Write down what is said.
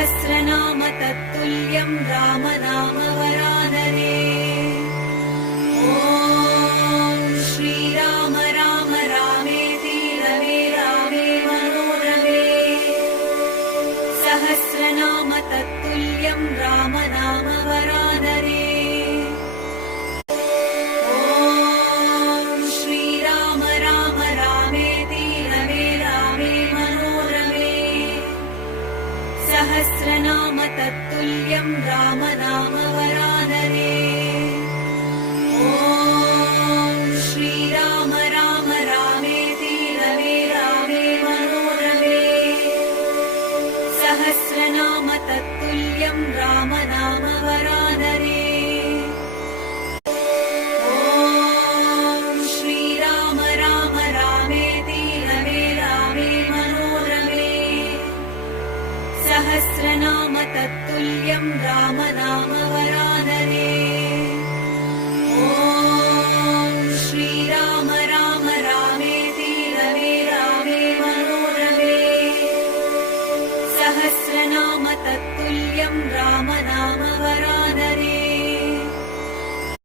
सहस्रनाम तत्तुल्यं रामनाम वरानने। ॐ श्रीराम राम रामेति रमे रामे मनोरमे। सहस्रनाम तत्तुल्यं रामनाम वरानने। ॐ श्रीराम राम रामेति रमे रामे मनोरमे। सहस्रनाम तत्तुल्यं रामनाम वरानने। ॐ श्रीराम राम रामेति रमे रामे मनोरमे। सहस्रनाम तत्तुल्यं रामनाम वरानने। ॐ श्रीराम राम रामेति रमे रामे मनोरमे। सहस्रनाम तत्तुल्यं रामनाम